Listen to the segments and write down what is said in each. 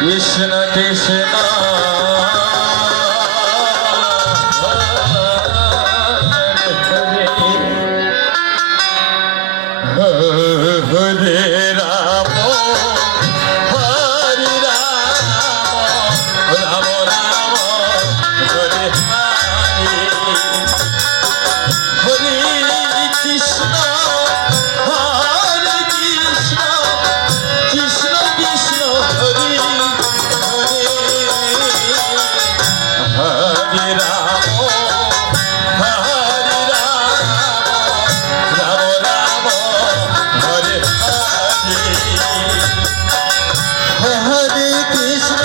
Krishna Krishna Hare Ram Hare Ram Ram Ram Hare Hare Hare Krishna Hare Krishna Krishna Krishna Hare Hare Hare Ram Hare Ram Ram Ram Hare Hare Hare Krishna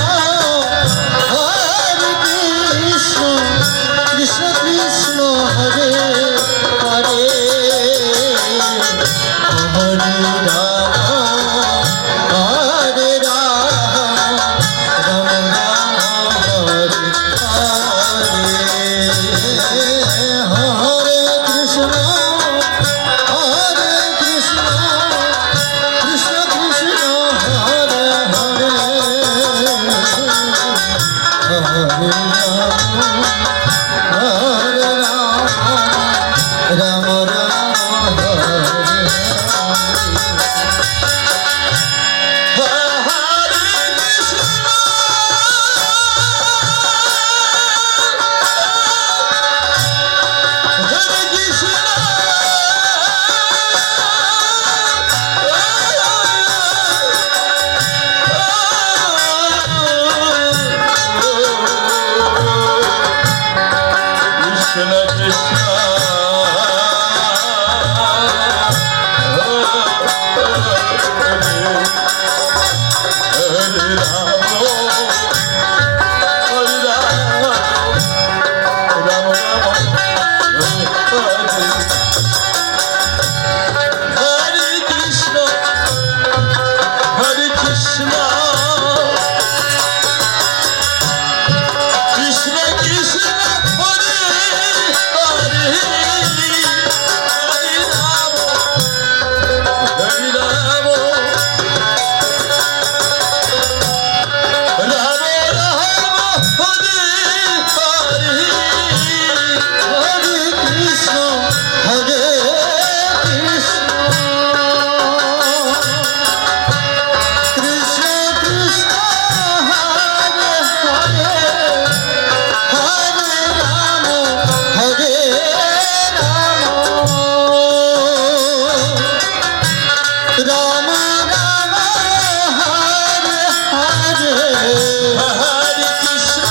Krishna Krishna Hare Hare Hare Ram Hare Ram Ram Ram Hare Hare Hare Krishna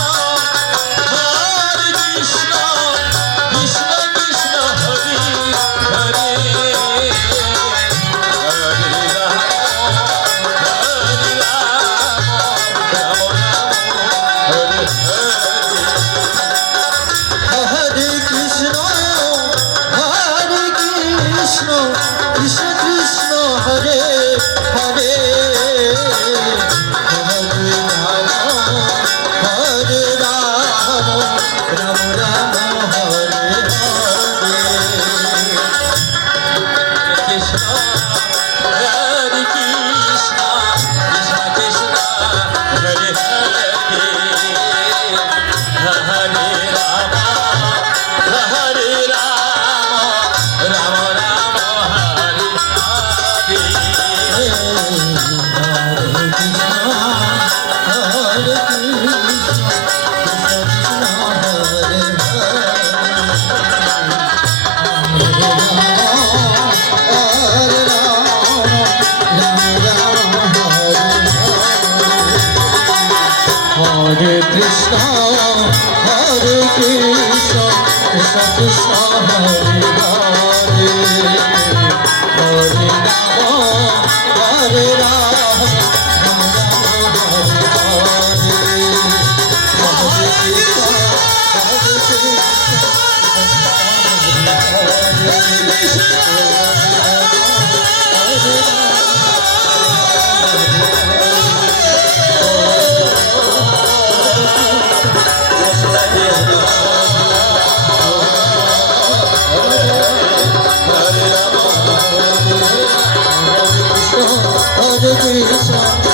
Krishna Krishna Hare Hare Hare Ram Ram Krishna Krishna Hare Krishna, Hare Krishna, Krishna Krishna, Hare Hare, Hare Rama, Hare Rama, Rama Rama, Hare Hare, Hare Krishna, Hare Krishna, Hare Hare. Hare Hare Krishna